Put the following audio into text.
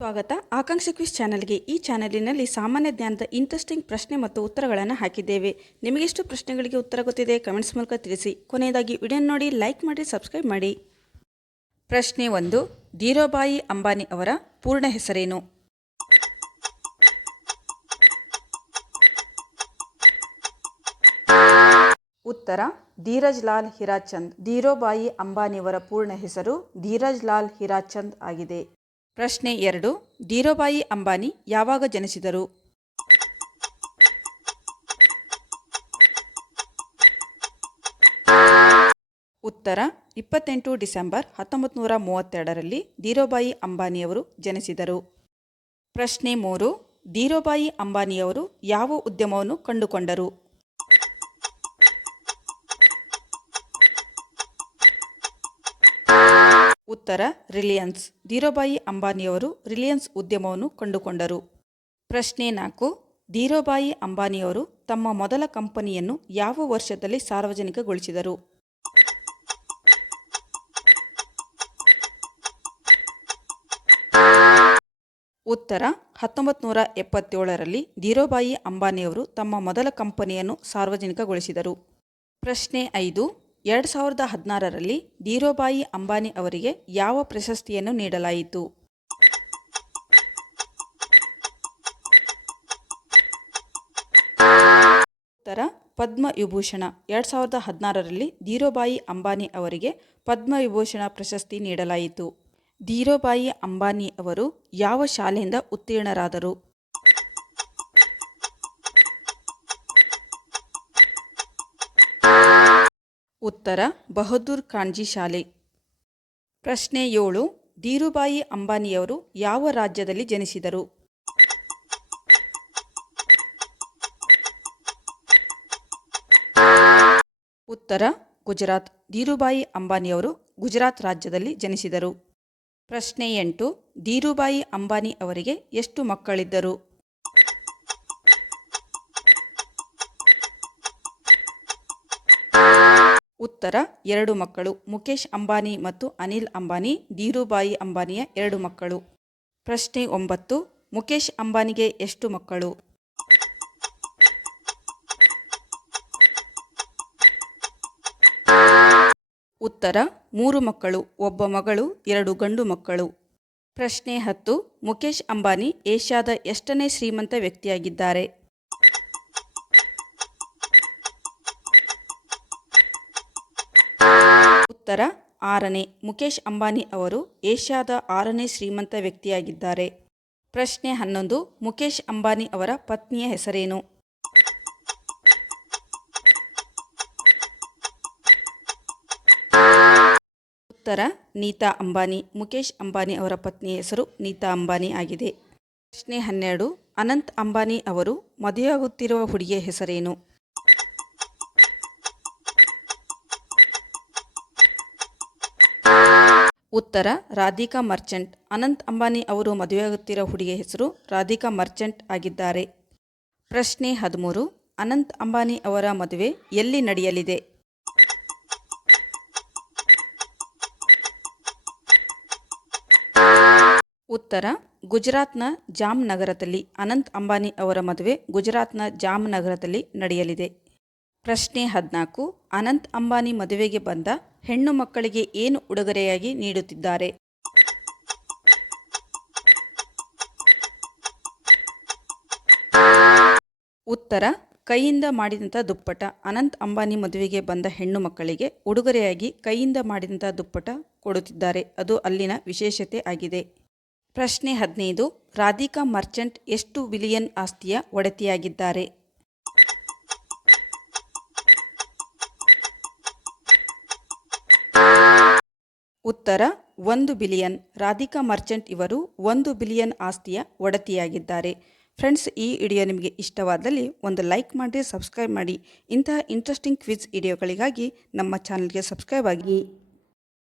ಸ್ವಾಗತ ಆಕಾಂಕ್ಷಿ ಕ್ವಿಜ್ ಚಾನೆಲ್ಗೆ. ಈ ಚಾನೆಲಿನಲ್ಲಿ ಸಾಮಾನ್ಯ ಜ್ಞಾನದ ಇಂಟ್ರೆಸ್ಟಿಂಗ್ ಪ್ರಶ್ನೆ ಮತ್ತು ಉತ್ತರಗಳನ್ನು ಹಾಕಿದ್ದೇವೆ. ನಿಮಗೆಷ್ಟು ಪ್ರಶ್ನೆಗಳಿಗೆ ಉತ್ತರ ಗೊತ್ತಿದೆ ಕಮೆಂಟ್ಸ್ ಮೂಲಕ ತಿಳಿಸಿ. ಕೊನೆಯದಾಗಿ ವಿಡಿಯೋ ನೋಡಿ, ಲೈಕ್ ಮಾಡಿ, ಸಬ್ಸ್ಕ್ರೈಬ್ ಮಾಡಿ. ಪ್ರಶ್ನೆ 1. ಧೀರೂಭಾಯಿ ಅಂಬಾನಿ ಅವರ ಪೂರ್ಣ ಹೆಸರೇನು? ಉತ್ತರ ಧೀರಜ್ ಲಾಲ್ ಹೀರಾಚಂದ್. ಧೀರೂಭಾಯಿ ಅಂಬಾನಿಯವರ ಪೂರ್ಣ ಹೆಸರು ಧೀರಜ್ ಲಾಲ್ ಹೀರಾಚಂದ್ ಆಗಿದೆ. ಪ್ರಶ್ನೆ 2. ಧೀರೂಭಾಯಿ ಅಂಬಾನಿ ಯಾವಾಗ ಜನಿಸಿದರು? ಉತ್ತರ 28 ಡಿಸೆಂಬರ್ 1932ರಲ್ಲಿ ಧೀರೂಭಾಯಿ ಅಂಬಾನಿಯವರು ಜನಿಸಿದರು. ಪ್ರಶ್ನೆ 3. ಧೀರೂಭಾಯಿ ಅಂಬಾನಿಯವರು ಯಾವ ಉದ್ಯಮವನ್ನು ಕಂಡುಕೊಂಡರು? ಉತ್ತರ ರಿಲಯನ್ಸ್. ಧೀರೂಭಾಯಿ ಅಂಬಾನಿಯವರು ರಿಲಯನ್ಸ್ ಉದ್ಯಮವನ್ನು ಕಂಡುಕೊಂಡರು. ಪ್ರಶ್ನೆ 4. ಧೀರೂಭಾಯಿ ಅಂಬಾನಿಯವರು ತಮ್ಮ ಮೊದಲ ಕಂಪನಿಯನ್ನು ಯಾವ ವರ್ಷದಲ್ಲಿ ಸಾರ್ವಜನಿಕಗೊಳಿಸಿದರು? ಉತ್ತರ 1977ರಲ್ಲಿ ಧೀರೂಭಾಯಿ ಅಂಬಾನಿಯವರು ತಮ್ಮ ಮೊದಲ ಕಂಪನಿಯನ್ನು ಸಾರ್ವಜನಿಕಗೊಳಿಸಿದರು. ಪ್ರಶ್ನೆ 5. 2016ರಲ್ಲಿ ಧೀರೂಭಾಯಿ ಅಂಬಾನಿ ಅವರಿಗೆ ಯಾವ ಪ್ರಶಸ್ತಿಯನ್ನು ನೀಡಲಾಯಿತು? ಉತ್ತರ ಪದ್ಮವಿಭೂಷಣ. 2016ರಲ್ಲಿ ಧೀರೂಭಾಯಿ ಅಂಬಾನಿ ಅವರಿಗೆ ಪದ್ಮವಿಭೂಷಣ ಪ್ರಶಸ್ತಿ ನೀಡಲಾಯಿತು. ಧೀರೂಭಾಯಿ ಅಂಬಾನಿ ಅವರು ಯಾವ ಶಾಲೆಯಿಂದ ಉತ್ತೀರ್ಣರಾದರು? ಉತ್ತರ ಬಹದ್ದೂರ್ ಖಾನ್ಜಿ ಶಾಲೆ. ಪ್ರಶ್ನೆ 7. ಧೀರೂಭಾಯಿ ಅಂಬಾನಿಯವರು ಯಾವ ರಾಜ್ಯದಲ್ಲಿ ಜನಿಸಿದರು? ಉತ್ತರ ಗುಜರಾತ್. ಧೀರೂಭಾಯಿ ಅಂಬಾನಿಯವರು ಗುಜರಾತ್ ರಾಜ್ಯದಲ್ಲಿ ಜನಿಸಿದರು. ಪ್ರಶ್ನೆ 8. ಧೀರೂಭಾಯಿ ಅಂಬಾನಿ ಅವರಿಗೆ ಎಷ್ಟು ಮಕ್ಕಳಿದ್ದರು? ಉತ್ತರ 2 ಮಕ್ಕಳು. ಮುಖೇಶ್ ಅಂಬಾನಿ ಮತ್ತು ಅನಿಲ್ ಅಂಬಾನಿ ಧೀರೂಭಾಯಿ ಅಂಬಾನಿಯ 2 ಮಕ್ಕಳು. ಪ್ರಶ್ನೆ 9. ಮುಖೇಶ್ ಅಂಬಾನಿಗೆ ಎಷ್ಟು ಮಕ್ಕಳು? ಉತ್ತರ 3 ಮಕ್ಕಳು. ಒಬ್ಬ ಮಗಳು, 2 ಗಂಡು ಮಕ್ಕಳು. ಪ್ರಶ್ನೆ 10. ಮುಖೇಶ್ ಅಂಬಾನಿ ಏಷ್ಯಾದ ಎಷ್ಟನೇ ಶ್ರೀಮಂತ ವ್ಯಕ್ತಿಯಾಗಿದ್ದಾರೆ? ಉತ್ತರ 6ನೇ. ಮುಖೇಶ್ ಅಂಬಾನಿ ಅವರು ಏಷ್ಯಾದ 6ನೇ ಶ್ರೀಮಂತ ವ್ಯಕ್ತಿಯಾಗಿದ್ದಾರೆ. ಪ್ರಶ್ನೆ 11. ಮುಖೇಶ್ ಅಂಬಾನಿ ಅವರ ಪತ್ನಿಯ ಹೆಸರೇನು? ಉತ್ತರ ನೀತಾ ಅಂಬಾನಿ. ಮುಖೇಶ್ ಅಂಬಾನಿ ಅವರ ಪತ್ನಿಯ ಹೆಸರು ನೀತಾ ಅಂಬಾನಿ ಆಗಿದೆ. ಪ್ರಶ್ನೆ 12. ಅನಂತ್ ಅಂಬಾನಿ ಅವರು ಮದುವೆಯಾಗುತ್ತಿರುವ ಹುಡುಗಿಯ ಹೆಸರೇನು? ಉತ್ತರ ರಾಧಿಕಾ ಮರ್ಚೆಂಟ್. ಅನಂತ್ ಅಂಬಾನಿ ಅವರು ಮದುವೆಯಾಗುತ್ತಿರುವ ಹುಡುಗಿಯ ಹೆಸರು ರಾಧಿಕಾ ಮರ್ಚೆಂಟ್ ಆಗಿದ್ದಾರೆ. ಪ್ರಶ್ನೆ 13. ಅನಂತ್ ಅಂಬಾನಿ ಅವರ ಮದುವೆ ಎಲ್ಲಿ ನಡೆಯಲಿದೆ? ಉತ್ತರ ಗುಜರಾತ್ನ ಜಾಮ್ ನಗರದಲ್ಲಿ. ಅನಂತ್ ಅಂಬಾನಿ ಅವರ ಮದುವೆ ಗುಜರಾತ್ನ ಜಾಮ್ ನಗರದಲ್ಲಿ ನಡೆಯಲಿದೆ. ಪ್ರಶ್ನೆ 14. ಅನಂತ್ ಅಂಬಾನಿ ಮದುವೆಗೆ ಬಂದ ಹೆಣ್ಣು ಮಕ್ಕಳಿಗೆ ಏನು ಉಡುಗೊರೆಯಾಗಿ ನೀಡುತ್ತಿದ್ದಾರೆ? ಉತ್ತರ ಕೈಯಿಂದ ಮಾಡಿದಂಥ ದುಪ್ಪಟ. ಅನಂತ್ ಅಂಬಾನಿ ಮದುವೆಗೆ ಬಂದ ಹೆಣ್ಣು ಮಕ್ಕಳಿಗೆ ಉಡುಗೊರೆಯಾಗಿ ಕೈಯಿಂದ ಮಾಡಿದಂಥ ದುಪ್ಪಟ ಕೊಡುತ್ತಿದ್ದಾರೆ. ಅದು ಅಲ್ಲಿನ ವಿಶೇಷತೆ ಆಗಿದೆ. ಪ್ರಶ್ನೆ 15. ರಾಧಿಕಾ ಮರ್ಚೆಂಟ್ ಎಷ್ಟು ಬಿಲಿಯನ್ ಆಸ್ತಿಯ ಒಡೆತಿಯಾಗಿದ್ದಾರೆ? ಉತ್ತರ 1 ಬಿಲಿಯನ್. ರಾಧಿಕಾ ಮರ್ಚೆಂಟ್ ಇವರು 1 ಬಿಲಿಯನ್ ಆಸ್ತಿಯ ಒಡೆತಿಯಾಗಿದ್ದಾರೆ. ಫ್ರೆಂಡ್ಸ್, ಈ ವಿಡಿಯೋ ನಿಮಗೆ ಇಷ್ಟವಾದಲ್ಲಿ ಒಂದು ಲೈಕ್ ಮಾಡಿ, ಸಬ್ಸ್ಕ್ರೈಬ್ ಮಾಡಿ. ಇಂತಹ ಇಂಟ್ರೆಸ್ಟಿಂಗ್ ಕ್ವಿಜ್ ವಿಡಿಯೋಗಳಿಗಾಗಿ ನಮ್ಮ ಚಾನಲ್ಗೆ ಸಬ್ಸ್ಕ್ರೈಬ್ ಆಗಿ.